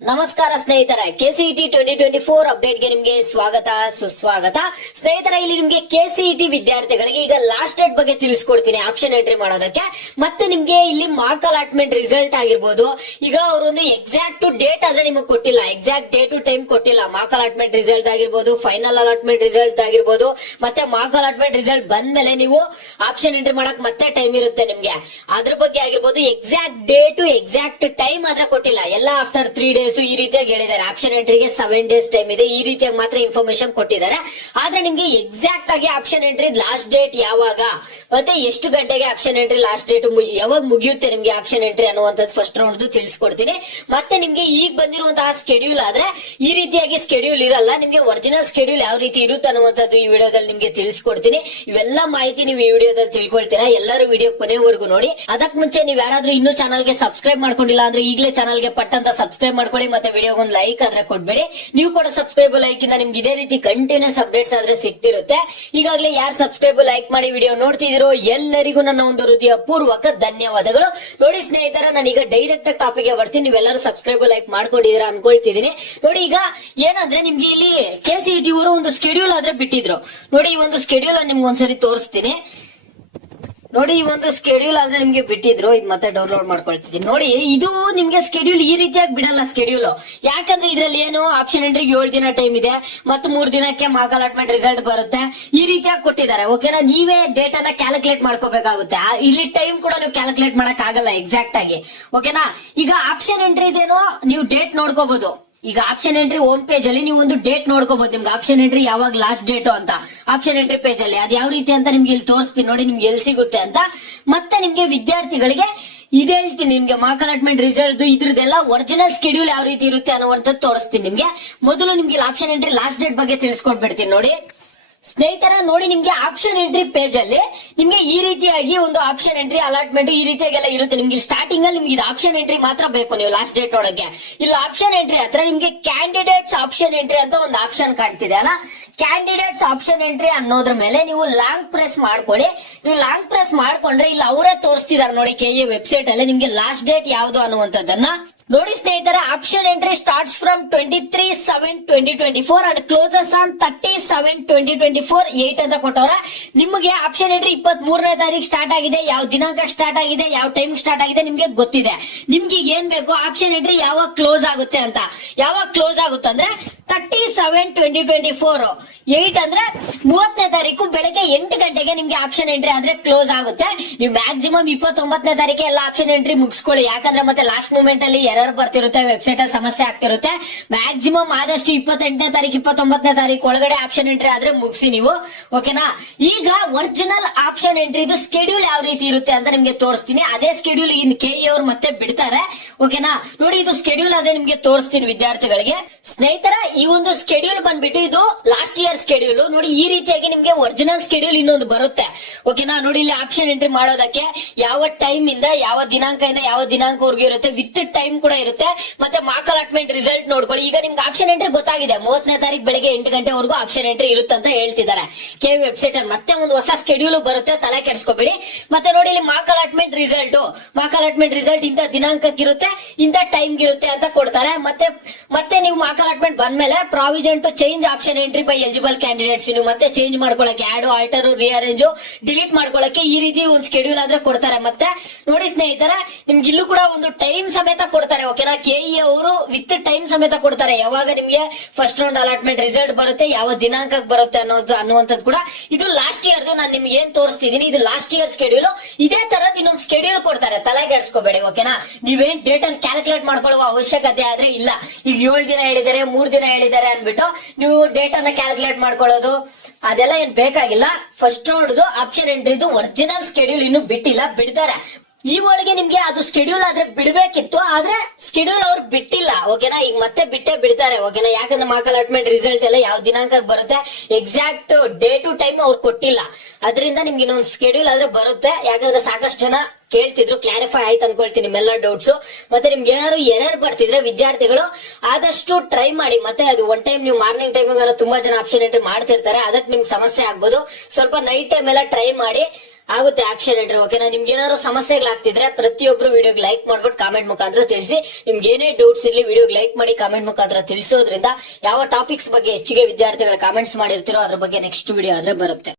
ನಮಸ್ಕಾರ ಸ್ನೇಹಿತರೆ, ಕೆಸಿಇಟಿ 2024 ಅಪ್ಡೇಟ್ಗೆ ನಿಮ್ಗೆ ಸ್ವಾಗತ ಸುಸ್ವಾಗತ. ಸ್ನೇಹಿತರೆ, ಇಲ್ಲಿ ನಿಮ್ಗೆ ಕೆಸಿಇಟಿ ವಿದ್ಯಾರ್ಥಿಗಳಿಗೆ ಈಗ ಲಾಸ್ಟ್ ಡೇಟ್ ಬಗ್ಗೆ ತಿಳಿಸ್ಕೊಡ್ತೀನಿ ಆಪ್ಷನ್ ಎಂಟ್ರಿ ಮಾಡೋದಕ್ಕೆ. ಮತ್ತೆ ನಿಮ್ಗೆ ಇಲ್ಲಿ ಮಾರ್ಕ್ ಅಲಾಟ್ಮೆಂಟ್ ರಿಸಲ್ಟ್ ಆಗಿರ್ಬೋದು. ಈಗ ಅವರೊಂದು ಎಕ್ಸಾಕ್ಟ್ ಡೇಟ್ ಆದ್ರೆ ನಿಮಗೆ ಕೊಟ್ಟಿಲ್ಲ, ಎಕ್ಸಾಕ್ಟ್ ಡೇಟ್ ಟು ಟೈಮ್ ಕೊಟ್ಟಿಲ್ಲ. ಮಾರ್ಕ್ ಅಲಾಟ್ಮೆಂಟ್ ರಿಸಲ್ಟ್ ಆಗಿರ್ಬೋದು, ಫೈನಲ್ ಅಲಾಟ್ಮೆಂಟ್ ರಿಸಲ್ಟ್ ಆಗಿರ್ಬೋದು, ಮತ್ತೆ ಮಾರ್ಕ್ ಅಲಾಟ್ಮೆಂಟ್ ರಿಸಲ್ಟ್ ಬಂದ್ಮೇಲೆ ನೀವು ಆಪ್ಷನ್ ಎಂಟ್ರಿ ಮಾಡಕ್ ಮತ್ತೆ ಟೈಮ್ ಇರುತ್ತೆ ನಿಮ್ಗೆ. ಅದ್ರ ಬಗ್ಗೆ ಆಗಿರ್ಬೋದು, ಎಕ್ಸಾಕ್ಟ್ ಡೇಟ್ ಎಕ್ಸಾಕ್ಟ್ ಟೈಮ್ ಆದ್ರೆ ಕೊಟ್ಟಿಲ್ಲ. ಎಲ್ಲ ಆಫ್ಟರ್ 3 days ಈ ರೀತಿಯಾಗಿ ಹೇಳಿದ್ದಾರೆ. ಆಪ್ಷನ್ ಎಂಟ್ರಿಗೆ 7 days ಟೈಮ್ ಇದೆ, ಈ ರೀತಿಯಾಗಿ ಮಾತ್ರ ಇನ್ಫಾರ್ಮೇಶನ್ ಕೊಟ್ಟಿದ್ದಾರೆ. ಆದ್ರೆ ನಿಮ್ಗೆ ಎಕ್ಸಾಕ್ಟ್ ಆಗಿ ಆಪ್ಷನ್ ಎಂಟ್ರಿ ಲಾಸ್ಟ್ ಡೇಟ್ ಯಾವಾಗ ಮತ್ತೆ ಎಷ್ಟು ಗಂಟೆಗೆ ಆಪ್ಷನ್ ಎಂಟ್ರಿ ಲಾಸ್ಟ್ ಡೇಟ್ ಯಾವಾಗ ಮುಗಿಯುತ್ತೆ ನಿಮ್ಗೆ ಆಪ್ಷನ್ ಎಂಟ್ರಿ ಅನ್ನುವಂಥದ್ದು ಫಸ್ಟ್ ರೌಂಡ್ ತಿಳಿಸ್ಕೊಡ್ತೀನಿ. ಮತ್ತೆ ನಿಮ್ಗೆ ಈಗ ಬಂದಿರುವಂತಹ ಸ್ಕೆಡ್ಯೂಲ್ ಆದ್ರೆ ಈ ರೀತಿಯಾಗಿ ಸ್ಕೆಡ್ಯೂಲ್ ಇರಲ್ಲ. ನಿಮ್ಗೆ ಒರಿಜಿನಲ್ ಸ್ಕೆಡ್ಯೂಲ್ ಯಾವ ರೀತಿ ಇರುತ್ತೆ ಅನ್ನುವಂಥದ್ದು ಈ ವಿಡಿಯೋದಲ್ಲಿ ನಿಮ್ಗೆ ತಿಳಿಸ್ಕೊಡ್ತೀನಿ. ಇವೆಲ್ಲ ಮಾಹಿತಿ ನೀವು ಈ ವಿಡಿಯೋದಲ್ಲಿ ತಿಳ್ಕೊಳ್ತೀರಾ. ಎಲ್ಲರೂ ವಿಡಿಯೋ ಕೊನೆವರೆಗೂ ನೋಡಿ. ಅದಕ್ಕೆ ಮುಂಚೆ ನೀವು ಯಾರಾದ್ರೂ ಇನ್ನೂ ಚಾನಲ್ಗೆ ಸಬ್ಸ್ಕ್ರೈಬ್ ಮಾಡ್ಕೊಂಡಿಲ್ಲ ಅಂದ್ರೆ ಈಗಲೇ ಚಾನಲ್ಗೆ ಪಟ್ಟಂತ ಸಬ್ಸ್ಕ್ರೈಬ್ ಮಾಡ್ಕೊಳ್ಳಿ. ಮತ್ತೆ ವಿಡಿಯೋಗೆ ಒಂದು ಲೈಕ್ ಆದ್ರೆ ಕೊಡ್ಬೇಡಿ. ನೀವು ಕೂಡ ಸಬ್ಸ್ಕ್ರೈಬ್ ಲೈಕ್ ಇಂದ ನಿಮ್ಗೆ ಇದೇ ರೀತಿ ಕಂಟಿನ್ಯೂಸ್ ಅಪ್ಡೇಟ್ಸ್ ಆದ್ರೆ ಸಿಗ್ತಿರುತ್ತೆ. ಈಗಾಗಲೇ ಯಾರು ಸಬ್ಸ್ಕ್ರೈಬ್ ಲೈಕ್ ಮಾಡಿ ವಿಡಿಯೋ ನೋಡ್ತಿದಿರೋ ಎಲ್ಲರಿಗೂ ನನ್ನ ಒಂದು ಹೃದಯ ಪೂರ್ವಕ ಧನ್ಯವಾದಗಳು. ನೋಡಿ ಸ್ನೇಹಿತರೆ, ನಾನೀಗ ಡೈರೆಕ್ಟ್ ಟಾಪಿಕ್ ಗೆ ಬರ್ತೀನಿ. ನೀವೆಲ್ಲರೂ ಸಬ್ಸ್ಕ್ರೈಬ್ ಲೈಕ್ ಮಾಡ್ಕೊಂಡಿದ್ದೀರಾ ಅನ್ಕೊಳ್ತಿದೀನಿ. ನೋಡಿ, ಈಗ ಏನಂದ್ರೆ ನಿಮ್ಗೆ ಇಲ್ಲಿ ಕೆಸಿಇಟಿ ಅವರು ಒಂದು ಸ್ಕೆಡ್ಯೂಲ್ ಆದ್ರೆ ಬಿಟ್ಟಿದ್ರು. ನೋಡಿ, ಈ ಒಂದು ಸ್ಕೆಡ್ಯೂಲ್ ನಿಮ್ಗೆ ಒಂದ್ಸರಿ ತೋರಿಸ್ತೀನಿ. ನೋಡಿ, ಈ ಒಂದು ಸ್ಕೆಡ್ಯೂಲ್ ಆದ್ರೆ ನಿಮ್ಗೆ ಬಿಟ್ಟಿದ್ರು. ಇದು ಮತ್ತೆ ಡೌನ್ಲೋಡ್ ಮಾಡ್ಕೊಳ್ತಿದ್ದೀನಿ. ನೋಡಿ, ಇದು ನಿಮ್ಗೆ ಸ್ಕೆಡ್ಯೂಲ್ ಈ ರೀತಿಯಾಗಿ ಬಿಡಲ್ಲ ಸ್ಕೆಡ್ಯೂಲ್. ಯಾಕಂದ್ರೆ ಇದ್ರಲ್ಲಿ ಏನು ಆಪ್ಷನ್ ಎಂಟ್ರಿಗೆ 7 ದಿನ ಟೈಮ್ ಇದೆ, ಮತ್ತೆ 3 ದಿನಕ್ಕೆ ಮಾರ್ಕ್ ಅಲಾಟ್ಮೆಂಟ್ ರಿಸಲ್ಟ್ ಬರುತ್ತೆ. ಈ ರೀತಿಯಾಗಿ ಕೊಟ್ಟಿದ್ದಾರೆ. ಓಕೆನಾ, ನೀವೇ ಡೇಟ್ ಅನ್ನ ಕ್ಯಾಲ್ಕುಲೇಟ್ ಮಾಡ್ಕೋಬೇಕಾಗುತ್ತೆ. ಇಲ್ಲಿ ಟೈಮ್ ಕೂಡ ನೀವು ಕ್ಯಾಲ್ಕುಲೇಟ್ ಮಾಡಕ್ ಆಗಲ್ಲ ಎಕ್ಸಾಕ್ಟ್ ಆಗಿ. ಓಕೆನಾ, ಈಗ ಆಪ್ಷನ್ ಎಂಟ್ರಿ ಇದೇನೋ ನೀವು ಡೇಟ್ ನೋಡ್ಕೋಬಹುದು. ಈಗ ಆಪ್ಷನ್ ಎಂಟ್ರಿ ಹೋಮ್ ಪೇಜ್ ಅಲ್ಲಿ ನೀವು ಒಂದು ಡೇಟ್ ನೋಡ್ಕೋಬಹುದು. ನಿಮ್ಗೆ ಆಪ್ಷನ್ ಎಂಟ್ರಿ ಯಾವಾಗ ಲಾಸ್ಟ್ ಡೇಟ್ ಅಂತ ಆಪ್ಷನ್ ಎಂಟ್ರಿ ಪೇಜ್ ಅಲ್ಲಿ ಅದು ಯಾವ ರೀತಿ ಅಂತ ನಿಮ್ಗೆ ಇಲ್ಲಿ ತೋರಿಸ್ತೀನಿ. ನೋಡಿ, ನಿಮ್ಗೆ ಎಲ್ಲಿ ಸಿಗುತ್ತೆ ಅಂತ. ಮತ್ತೆ ನಿಮ್ಗೆ ವಿದ್ಯಾರ್ಥಿಗಳಿಗೆ ಇದು ಹೇಳ್ತೀನಿ. ನಿಮ್ಗೆ ಮಾರ್ಕ್ ಅಲಾಟ್ಮೆಂಟ್ ರಿಸಲ್ಟ್ ಇದ್ರದ್ದೆಲ್ಲ ಒರಿಜಿನಲ್ ಸ್ಕೆಡ್ಯೂಲ್ ಯಾವ ರೀತಿ ಇರುತ್ತೆ ಅನ್ನುವಂಥದ್ದು ತೋರಿಸ್ತೀನಿ ನಿಮ್ಗೆ. ಮೊದಲು ನಿಮ್ಗೆ ಆಪ್ಷನ್ ಎಂಟ್ರಿ ಲಾಸ್ಟ್ ಡೇಟ್ ಬಗ್ಗೆ ತಿಳಿಸ್ಕೊಟ್ಬಿಡ್ತೀನಿ. ನೋಡಿ ಸ್ನೇಹಿತರ, ನೋಡಿ, ನಿಮ್ಗೆ ಆಪ್ಷನ್ ಎಂಟ್ರಿ ಪೇಜ್ ಅಲ್ಲಿ ನಿಮ್ಗೆ ಈ ರೀತಿಯಾಗಿ ಒಂದು ಆಪ್ಷನ್ ಎಂಟ್ರಿ ಅಲಾಟ್ಮೆಂಟ್ ಈ ರೀತಿಯಾಗೆಲ್ಲ ಇರುತ್ತೆ. ನಿಮ್ಗೆ ಸ್ಟಾರ್ಟಿಂಗ್ ಅಲ್ಲಿ ನಿಮ್ಗೆ ಇದು ಆಪ್ಷನ್ ಎಂಟ್ರಿ ಮಾತ್ರ ಬೇಕು. ನೀವು ಲಾಸ್ಟ್ ಡೇಟ್ ಒಳಗೆ ಇಲ್ಲಿ ಆಪ್ಷನ್ ಎಂಟ್ರಿ ಹತ್ರ ನಿಮ್ಗೆ ಕ್ಯಾಂಡಿಡೇಟ್ಸ್ ಆಪ್ಷನ್ ಎಂಟ್ರಿ ಅಂತ ಒಂದು ಆಪ್ಷನ್ ಕಾಣ್ತಿದೆ ಅಲ್ಲ, ಕ್ಯಾಂಡಿಡೇಟ್ಸ್ ಆಪ್ಷನ್ ಎಂಟ್ರಿ ಅನ್ನೋದ್ರ ಮೇಲೆ ನೀವು ಲಾಂಗ್ ಪ್ರೆಸ್ ಮಾಡ್ಕೊಳ್ಳಿ. ನೀವು ಲಾಂಗ್ ಪ್ರೆಸ್ ಮಾಡ್ಕೊಂಡ್ರೆ ಇಲ್ಲಿ ಅವರೇ ತೋರಿಸ್ತಿದಾರೆ. ನೋಡಿ, ಕೆಎ ವೆಬ್ಸೈಟ್ ಅಲ್ಲಿ ನಿಮ್ಗೆ ಲಾಸ್ಟ್ ಡೇಟ್ ಯಾವ್ದು ಅನ್ನುವಂಥದ್ದನ್ನ ನೋಡಿ ಸ್ನೇಹಿತರೆ. Option entry starts from 23/7/2024 and closes on 30/7/2024 8 ಅಂತ ಕೊಟ್ಟವ್ರ. ನಿಮಗೆ ಆಪ್ಷನ್ ಎಂಟ್ರಿ 23ನೇ ತಾರೀಕು ಸ್ಟಾರ್ಟ್ ಆಗಿದೆ. ಯಾವ ದಿನಾಂಕ ಸ್ಟಾರ್ಟ್ ಆಗಿದೆ, ಯಾವ ಟೈಮ್ ಸ್ಟಾರ್ಟ್ ಆಗಿದೆ ನಿಮ್ಗೆ ಗೊತ್ತಿದೆ. ನಿಮ್ಗೆ ಈಗ ಏನ್ ಬೇಕು, ಆಪ್ಷನ್ ಎಂಟ್ರಿ ಯಾವಾಗ ಕ್ಲೋಸ್ ಆಗುತ್ತೆ ಅಂತ. ಯಾವಾಗ ಕ್ಲೋಸ್ ಆಗುತ್ತೆ ಅಂದ್ರೆ 30/7/2024 8 ಅಂದ್ರೆ 30ನೇ ತಾರೀಕು ಬೆಳಗ್ಗೆ 8 ಗಂಟೆಗೆ ನಿಮ್ಗೆ ಆಪ್ಷನ್ ಎಂಟ್ರಿ ಆದ್ರೆ ಕ್ಲೋಸ್ ಆಗುತ್ತೆ. ನೀವು ಮ್ಯಾಕ್ಸಿಮಮ್ 29ನೇ ತಾರೀಕು ಎಲ್ಲ ಆಪ್ಷನ್ ಎಂಟ್ರಿ ಮುಗಿಸ್ಕೊಳ್ಳಿ. ಯಾಕಂದ್ರೆ ಮತ್ತೆ ಲಾಸ್ಟ್ ಮೂಮೆಂಟ್ ಅಲ್ಲಿ ಎರರ್ ಬರ್ತಿರುತ್ತೆ, ವೆಬ್ಸೈಟ್ ಅಲ್ಲಿ ಸಮಸ್ಯೆ ಆಗ್ತಿರುತ್ತೆ. ಮ್ಯಾಕ್ಸಿಮಮ್ ಆದಷ್ಟು 28ನೇ ತಾರೀಕು 29ನೇ ತಾರೀಕು ಒಳಗಡೆ ಆಪ್ಷನ್ ಎಂಟ್ರಿ ಆದ್ರೆ ಮುಗಿಸಿ ನೀವು. ಓಕೆನಾ, ಈಗ ಒರಿಜಿನಲ್ ಆಪ್ಷನ್ ಎಂಟ್ರಿ ಇದು ಸ್ಕೆಡ್ಯೂಲ್ ಯಾವ ರೀತಿ ಇರುತ್ತೆ ಅಂತ ನಿಮ್ಗೆ ತೋರಿಸ್ತೀನಿ. ಅದೇ ಸ್ಕೆಡ್ಯೂಲ್ ಇನ್ ಕೆಇ ಅವರು ಮತ್ತೆ ಬಿಡ್ತಾರೆ. ಓಕೆನಾ, ನೋಡಿ, ಇದು ಸ್ಕೆಡ್ಯೂಲ್ ಆದ್ರೆ ನಿಮ್ಗೆ ತೋರಿಸ್ತೀನಿ ವಿದ್ಯಾರ್ಥಿಗಳಿಗೆ. ಸ್ನೇಹಿತರ, ಈ ಒಂದು ಸ್ಕೆಡ್ಯೂಲ್ ಬಂದ್ಬಿಟ್ಟು ಇದು ಲಾಸ್ಟ್ ಇಯರ್ ಸ್ಕೆಡ್ಯೂಲ್. ನೋಡಿ, ಈ ರೀತಿಯಾಗಿ ನಿಮ್ಗೆ ಒರಿಜಿನಲ್ ಸ್ಕೆಡ್ಯೂಲ್ ಇನ್ನೊಂದು ಬರುತ್ತೆ. ಓಕೆನಾ, ನೋಡಿ, ಇಲ್ಲಿ ಆಪ್ಷನ್ ಎಂಟ್ರಿ ಮಾಡೋದಕ್ಕೆ ಯಾವ ಟೈಮ್ ಇಂದ ಯಾವ ದಿನಾಂಕದಿಂದ ಯಾವ ದಿನಾಂಕವರೆಗೂ ಇರುತ್ತೆ, ವಿತ್ ಟೈಮ್ ಕೂಡ ಇರುತ್ತೆ. ಮತ್ತೆ ಮಾರ್ಕ್ ಅಲಾಟ್ಮೆಂಟ್ ರಿಸಲ್ಟ್ ನೋಡ್ಕೊಳ್ಳಿ. ಈಗ ನಿಮ್ಗೆ ಆಪ್ಷನ್ ಎಂಟ್ರಿ ಗೊತ್ತಾಗಿದೆ, 30ನೇ ತಾರೀಕು ಬೆಳಗ್ಗೆ 8 ಗಂಟೆವರೆಗೂ ಆಪ್ಷನ್ ಎಂಟ್ರಿ ಇರುತ್ತೆ ಅಂತ ಹೇಳ್ತಿದ್ದಾರೆ ಕೆ ವೆಬ್ಸೈಟ್ ಅಲ್ಲಿ. ಮತ್ತೆ ಒಂದು ಹೊಸ ಸ್ಕೆಡ್ಯೂಲ್ ಬರುತ್ತೆ, ತಲೆ ಕೆಡಿಸ್ಕೋಬೇಡಿ. ಮತ್ತೆ ನೋಡಿ, ಇಲ್ಲಿ ಮಾರ್ಕ್ ಅಲಾಟ್ಮೆಂಟ್ ರಿಸಲ್ಟ್ ಇಂತ ದಿನಾಂಕಕ್ಕಿರುತ್ತೆ, ಇಂತ ಟೈಮ್ ಇರುತ್ತೆ ಅಂತ ಕೊಡ್ತಾರೆ. ಮತ್ತೆ ನೀವು ಮಾರ್ಕ್ ಅಲಾಟ್ಮೆಂಟ್ ಬಂದ್ಮೇಲೆ provision to change option entry by eligible candidates, ನೀವು ಮತ್ತೆ ಚೇಂಜ್ ಮಾಡ್ಕೊಳಕ್ಕೆ ಆಡ್ ಆಲ್ಟರ್ ರಿಅರೇಂಜ್ ಡಿಲೀಟ್ ಮಾಡ್ಕೊಳಕ್ಕೆ ಈ ರೀತಿ ಒಂದು ಸ್ಕೆಡ್ಯೂಲ್ ಆದ್ರೆ ಕೊಡ್ತಾರೆ. ಮತ್ತೆ ನೋಡಿ ಸ್ನೇಹಿತರೆ, ನಿಮ್ಗೆ ಇಲ್ಲೂ ಕೂಡ ಒಂದು ಟೈಮ್ ಸಮೇತ ಕೊಡ್ತಾರೆ. ಓಕೆನಾ, ಕೆಇ ಅವರು ವಿತ್ ಟೈಮ್ ಸಮೇತ ಕೊಡ್ತಾರೆ. ಯಾವಾಗ ನಿಮ್ಗೆ ಫಸ್ಟ್ ರೌಂಡ್ ಅಲಾಟ್ಮೆಂಟ್ ರಿಸಲ್ಟ್ ಬರುತ್ತೆ, ಯಾವ ದಿನಾಂಕಕ್ಕೆ ಬರುತ್ತೆ ಅನ್ನುವಂಥದ್ದು ಕೂಡ. ಇದು ಲಾಸ್ಟ್ ಇಯರ್ದು ನಾನು ನಿಮ್ಗೆ ಏನ್ ತೋರಿಸ್ತಿದ್ದೀನಿ, ಇದು ಲಾಸ್ಟ್ ಇಯರ್ ಸ್ಕೆಡ್ಯೂಲ್. ಇದೇ ತರದ್ ಇನ್ನೊಂದು ಸ್ಕೆಡ್ಯೂಲ್ ಕೊಡ್ತಾರೆ, ತಲೆ ಕೆಡಿಸ್ಕೋಬೇಡಿ. ಓಕೆನಾ, ನೀವೇನ್ ಡೇಟ್ ಅನ್ನು ಕ್ಯಾಲ್ಕುಲೇಟ್ ಮಾಡ್ಕೊಳ್ಳುವ ಅವಶ್ಯಕತೆ ಆದ್ರೆ ಇಲ್ಲ. ಈಗ 7 ದಿನ ಹೇಳಿದ್ದಾರೆ, 3 ದಿನ ಹೇಳಿದ್ದಾರೆ ಅನ್ಬಿಟ್ಟು ನೀವು ಡೇಟ್ ಅನ್ನ ಕ್ಯಾಲ್ಕುಲೇಟ್ ಮಾಡ್ಕೊಳ್ಳೋದು ಅದೆಲ್ಲ ಏನ್ ಬೇಕಾಗಿಲ್ಲ. ಫಸ್ಟ್ ರೌಂಡ್ ಆಪ್ಷನ್ ಎಂಟ್ರಿದು ಒರಿಜಿನಲ್ ಸ್ಕೆಡ್ಯೂಲ್ ಇನ್ನು ಬಿಟ್ಟಿಲ್ಲ, ಬಿಡ್ತಾರೆ. ಈ ಒಳಗೆ ನಿಮ್ಗೆ ಅದು ಸ್ಕೆಡ್ಯೂಲ್ ಆದ್ರೆ ಬಿಡ್ಬೇಕಿತ್ತು, ಆದ್ರೆ ಸ್ಕೆಡ್ಯೂಲ್ ಅವ್ರು ಬಿಟ್ಟಿಲ್ಲ. ಓಕೆನಾ, ಈಗ ಮತ್ತೆ ಬಿಡ್ತಾರೆ. ಓಕೆನಾ, ಯಾಕಂದ್ರೆ ಮಾರ್ಕ್ ಅಲಾಟ್ಮೆಂಟ್ ರಿಸಲ್ಟ್ ಎಲ್ಲ ಯಾವ ದಿನಾಂಕಕ್ಕೆ ಬರುತ್ತೆ, ಎಕ್ಸಾಕ್ಟ್ ಡೇ ಟು ಟೈಮ್ ಅವ್ರು ಕೊಟ್ಟಿಲ್ಲ. ಅದರಿಂದ ನಿಮ್ಗೆ ಇನ್ನೊಂದು ಸ್ಕೆಡ್ಯೂಲ್ ಆದ್ರೆ ಬರುತ್ತೆ. ಯಾಕಂದ್ರೆ ಸಾಕಷ್ಟು ಜನ ಕೇಳ್ತಿದ್ರು, ಕ್ಲಾರಿಫೈ ಆಯ್ತು ಅನ್ಕೊಳ್ತೀನಿ ನಿಮ್ಮೆಲ್ಲ ಡೌಟ್ಸ್. ಮತ್ತೆ ನಿಮ್ಗೆ ಏನಾದ್ರು ಎರರ್ ಬರ್ತಿದ್ರೆ ವಿದ್ಯಾರ್ಥಿಗಳು ಆದಷ್ಟು ಟ್ರೈ ಮಾಡಿ. ಮತ್ತೆ ಅದು ಒನ್ ಟೈಮ್ ನೀವು ಮಾರ್ನಿಂಗ್ ಟೈಮ್ ತುಂಬಾ ಜನ ಆಪ್ಷನ್ ಎಂಟ್ರಿ ಮಾಡ್ತಿರ್ತಾರೆ, ಅದಕ್ಕೆ ನಿಮ್ಗೆ ಸಮಸ್ಯೆ ಆಗ್ಬೋದು. ಸ್ವಲ್ಪ ನೈಟ್ ಟೈಮ್ ಎಲ್ಲ ಟ್ರೈ ಮಾಡಿ. ಆಗುತ್ತೆ ಆಪ್ಷನ್ ಎಂಟ್ರಿ. ಓಕೆನಾ? ನಿಮ್ಗೆ ಏನಾದ್ರು ಸಮಸ್ಯೆಗಳಾಗ್ತಿದ್ರೆ ಪ್ರತಿಯೊಬ್ರು ವಿಡಿಯೋಗೆ ಲೈಕ್ ಮಾಡ್ಬಿಟ್ಟು ಕಾಮೆಂಟ್ ಮುಖಾಂತರ ತಿಳಿಸಿ. ನಿಮ್ಗೆ ಏನೇ ಡೌಟ್ಸ್ ಇರ್ಲಿ ವಿಡಿಯೋಗೆ ಲೈಕ್ ಮಾಡಿ ಕಾಮೆಂಟ್ ಮುಖಾಂತರ ತಿಳಿಸೋದ್ರಿಂದ ಯಾವ ಟಾಪಿಕ್ಸ್ ಬಗ್ಗೆ ಹೆಚ್ಚಿಗೆ ವಿದ್ಯಾರ್ಥಿಗಳು ಕಾಮೆಂಟ್ಸ್ ಮಾಡಿರ್ತೀರೋ ಅದ್ರ ಬಗ್ಗೆ ನೆಕ್ಸ್ಟ್ ವಿಡಿಯೋ ಆದ್ರೆ ಬರುತ್ತೆ.